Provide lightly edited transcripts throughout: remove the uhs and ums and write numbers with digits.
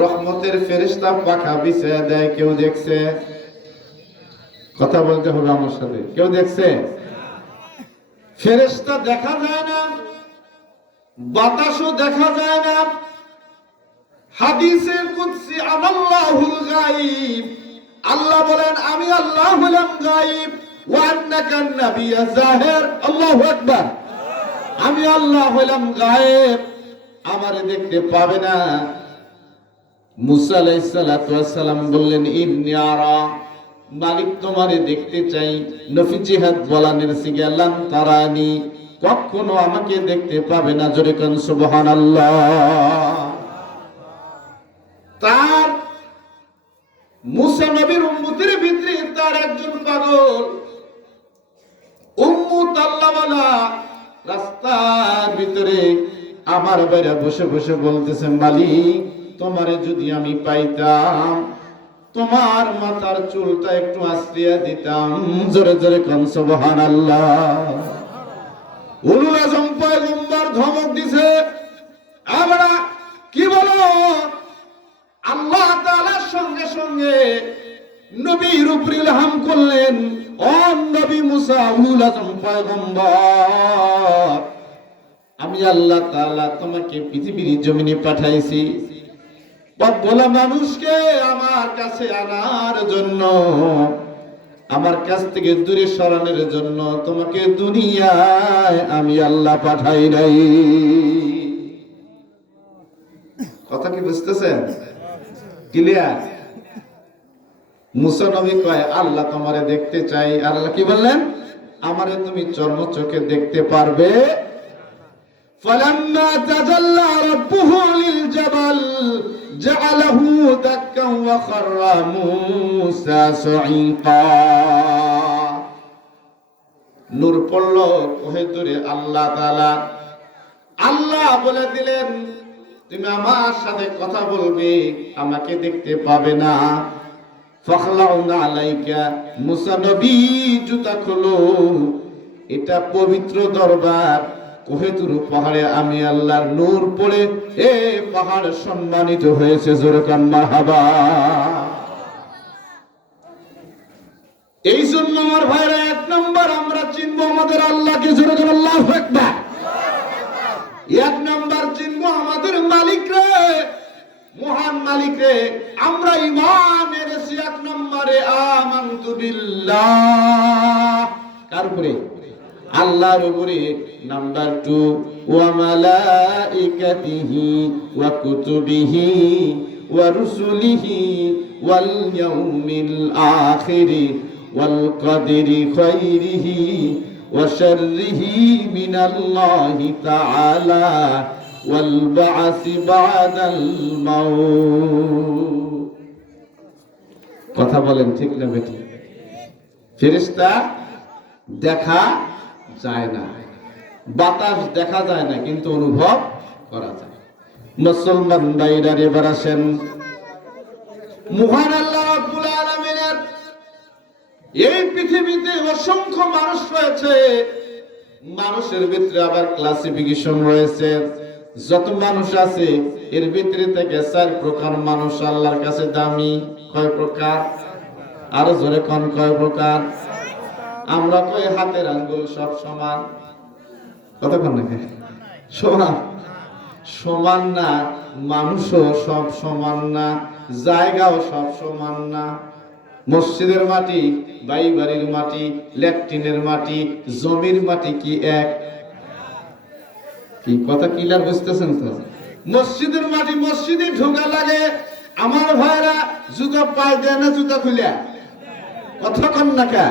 রহমতের ফেরেশতা পাখা বিছায়া দেয়। কেউ দেখছে? কথা বলতে হবে আমার সাথে। কেউ দেখছে? ফেরেশতা দেখা যায় না, বাতাসও দেখা যায় না। হাদিসে কুদসি আনাল্লাহুল গায়ব, আল্লাহ বলেন আমি আল্লাহ হলাম গায়ব, ওয়া আন্নাকান নাবিয়্যু যাহির। আল্লাহু আকবার। আমি আল্লাহ হলাম গায়েব, আমারে দেখতে পাবে না। মুসা আলাইহিস সালাতু ওয়াস সালাম বললেন ইন্নী আরা, মালিক তোমারে দেখতে চাই। নফি জিহাদ বলানের সিগা লান তারানি, কখনো আমাকে দেখতে পাবে না। জোরে কোন সুবহানাল্লাহ। তার মুসা নবীর উম্মতের ভিতরে তার একজন পাগল উম্মত আল্লাহওয়ালা রাস্তার ভিতরে আমার বাইরে বসে বসে বলতেছে, মালিক তোমারে যদি আমি পাইতাম, তোমার মাথার চুলটা একটু আশ্রিয়া দিতাম। জোরে জোরে কোন সুবহানাল্লাহ। উলুল আযম পয়গম্বর ধমক দিছে, আমরা কি বলো? আল্লাহ তাআলার সঙ্গে সঙ্গে নবীর উপর ইলহাম করলেন, ও নবী মুসা উলুল আযম পয়গম্বর, আমি আল্লাহ তাআলা তোমাকে পৃথিবীর জমিনে পাঠাইছি বলা মানুষকে আমার কাছে আনার জন্য, আমার কাছ থেকে দূরে সরানোর জন্য। তোমাকে দুনিয়ায় আমি আল্লাহ পাঠাই নাই। কথা কি বুঝতেছেন? ক্লিয়ার? মুসা নবী কয় আল্লাহ তোমারে দেখতে চাই। আর আল্লাহ কি বললেন? আমারে তুমি চর্ম চোখে দেখতে পারবে। ফালাম্মা তাজাল্লা রাব্বুহু লিলজাবাল জাআলাহু দাক্কান ওয়া খাররা মূসা সাঈকা। নূর পড়ল ওহে দূরে আল্লাহ তাআলা। আল্লাহ বলে দিলেন তুমি আমার সাথে কথা বলবে, আমাকে দেখতে পাবে না। ফাখলাউনা আলাইকা, মুসা নবী জুতা খোলো। এটা পবিত্র দরবার কোহেতুর পাহাড়ে আমি আল্লাহর নূর পড়ে এ পাহাড় সম্মানিত হয়েছে। জোরে কান মারহাবা। এই জন্য আমার ভাইরা, এক নম্বর আমরা চিনবো আমাদের আল্লাহকে। জোরে কান আল্লাহু আকবার। এক নম্বর চিনবো আমাদের মালিক রে, মহান মালিক রে। আমরা ঈমান এনেছি এক নম্বরে আমানতু বিল্লাহ। কার উপরে? আল্লাহর উপরে। নাম্বার 2 ওয়া মালাইকাতিহি ওয়া কুতুবিহি ওয়া রুসুলিহি ওয়াল ইয়াউমিল আখিরি ওয়াল কদরি খাইরিহি ওয়া শাররিহি মিনাল্লাহি তাআলা ওয়াল বা'সি বা'দাল মাউত। কথা বলেন ঠিক না বেঠিক? ফেরেশতা দেখা যায় না, বাতাস দেখা যায় না, কিন্তু অনুভব করা যায়। মুসলমান ভাইরা এবার আসেন, মহান আল্লাহ রাব্বুল আলামিনের এই পৃথিবীতে অসংখ্য মানুষ রয়েছে। মানুষের ভিতরে আবার ক্লাসিফিকেশন রয়েছে। যত মানুষ আছে এর ভিতরে থেকে 4 প্রকার মানুষ আল্লাহর কাছে দামি। কয় প্রকার? আরো জোরে কোন কয় প্রকার? আমরা কই হাতের আঙ্গুল সব সমান। কতক্ষণ নাকি সমান? সমান না। মানুষও সব সমান না, জায়গাও সব সমান না। মসজিদের মাটি, বাড়ি বাড়ির মাটি, ল্যাট্রিনের মাটি, জমির মাটি কি এক? কি কথা ক্লিয়ার বুঝতেছেন তো? মসজিদের মাটি মসজিদে ঢোকা লাগে। আমার ভাইরা জুতা পায় দেয় না জুতা খুলে? কতক্ষণ নাকা?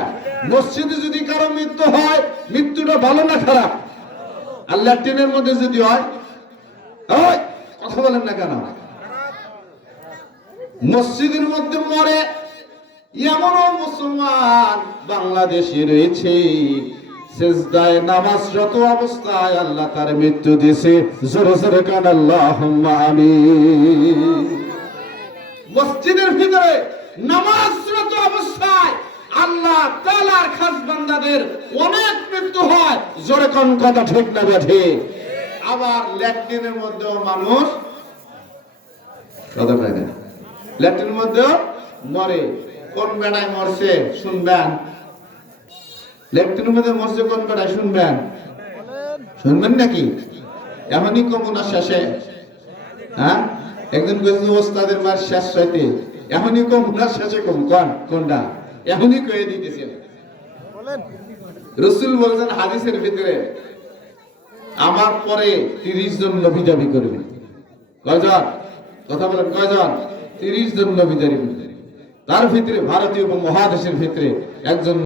মসজিদে যদি কারো মৃত্যু হয়, মৃত্যুটা ভালো না খারাপ? আর ল্যাট্রিনের মধ্যে যদি হয়, কথা বলেন না কেন? মসজিদের মধ্যে মরে এমনও মুসলমান বাংলাদেশে রয়েছে, সিজদায় নামাজরত অবস্থায় আল্লাহ তার মৃত্যু দিয়েছে। জোরে জোরে কান আল্লাহুম্মা আমিন। মসজিদের ভিতরে নামাজরত অবস্থায় আল্লাহ তাআলার খাস বান্দাদের অনেক মৃত্যু হয়, জোরে কোন কথা ঠিক না ঠিক। আবার ল্যাট্রিনের মধ্যেও মানুষ কথা বলে না, ল্যাট্রিনের মধ্যেও মরে। কোন বেড়ায় মরছে শুনবেন? ল্যাট্রিনের মধ্যে মরছে কোন বেড়ায় শুনবেন? শুনবেন নাকি? এমনই কমুনা শেষে, হ্যাঁ একজন কইছে ওস্তাদের মার শেষ হইতে, এমনই কমুনা শেষে কম কোন কোনটা এমনই কয়ে দিতেছেন। রাসূল বলেছেন হাদিসের ভিতরে, আমার পরে 30 জন নবী দাবি করবে। কয়জন? কথা বলেন কয়জন? 30 জন নবী দাবি করবে। তার ভিতরে ভারতীয় উপমহাদেশের ভিতরে একজন